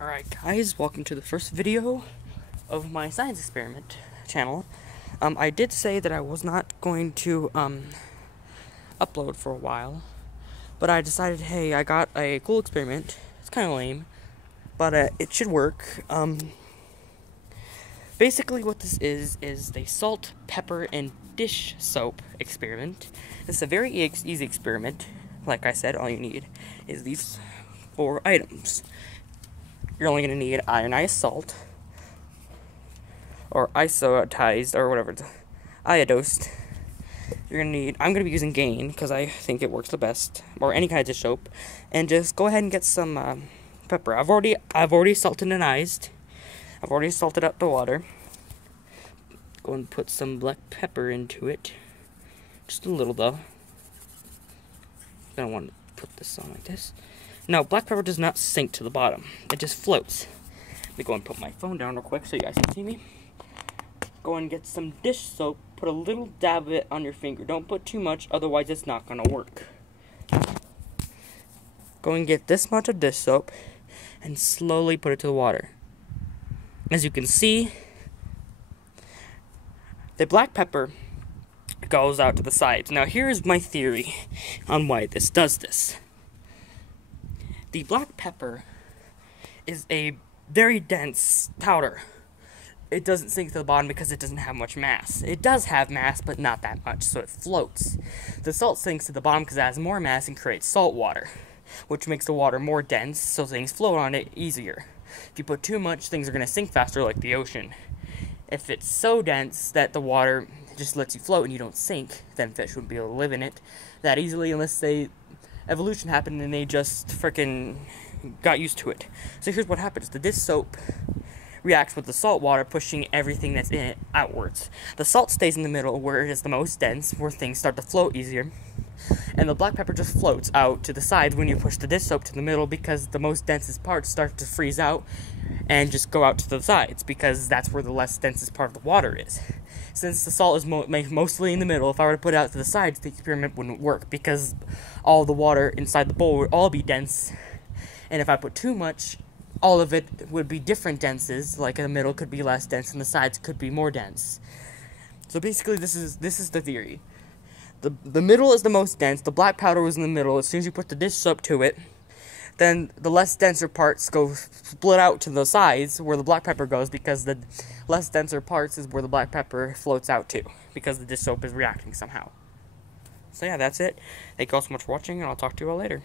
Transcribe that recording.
Alright guys, welcome to the first video of my science experiment channel. I did say that I was not going to upload for a while, but I decided, hey, I got a cool experiment. It's kind of lame, but it should work. Basically what this is the salt, pepper, and dish soap experiment. This is a very easy experiment. Like I said, all you need is these 4 items. You're only going to need ionized salt, or isotized, or whatever, iodosed. You're going to need, I'm going to be using Gain, because I think it works the best, or any kind of dish soap, and just go ahead and get some pepper. I've already salted and iced. I've already salted up the water. Go and put some black pepper into it. Just a little, though. I don't want to put this on like this. Now, black pepper does not sink to the bottom. It just floats. Let me go and put my phone down real quick so you guys can see me. Go and get some dish soap. Put a little dab of it on your finger. Don't put too much, otherwise it's not going to work. Go and get this much of dish soap and slowly put it to the water. As you can see, the black pepper goes out to the sides. Now, here's my theory on why this does this. The black pepper is a very dense powder. It doesn't sink to the bottom because it doesn't have much mass. It does have mass, but not that much, so it floats. The salt sinks to the bottom because it has more mass and creates salt water, which makes the water more dense, so things float on it easier. If you put too much, things are going to sink faster, like the ocean. If it's so dense that the water just lets you float and you don't sink, then fish wouldn't be able to live in it that easily unless evolution happened and they just frickin' got used to it. So here's what happens. The dish soap reacts with the salt water, pushing everything that's in it outwards. The salt stays in the middle where it is the most dense, where things start to float easier. And the black pepper just floats out to the sides when you push the dish soap to the middle, because the most densest parts start to freeze out and just go out to the sides, because that's where the less densest part of the water is. Since the salt is mostly in the middle, if I were to put it out to the sides, the experiment wouldn't work, because all the water inside the bowl would all be dense. And if I put too much, all of it would be different denses, like in the middle could be less dense and the sides could be more dense. So basically this is the theory. The middle is the most dense, the black powder was in the middle. As soon as you put the dish soap to it, then the less denser parts go split out to the sides where the black pepper goes, because the less denser parts is where the black pepper floats out to, because the dish soap is reacting somehow. So yeah, that's it. Thank you all so much for watching, and I'll talk to you all later.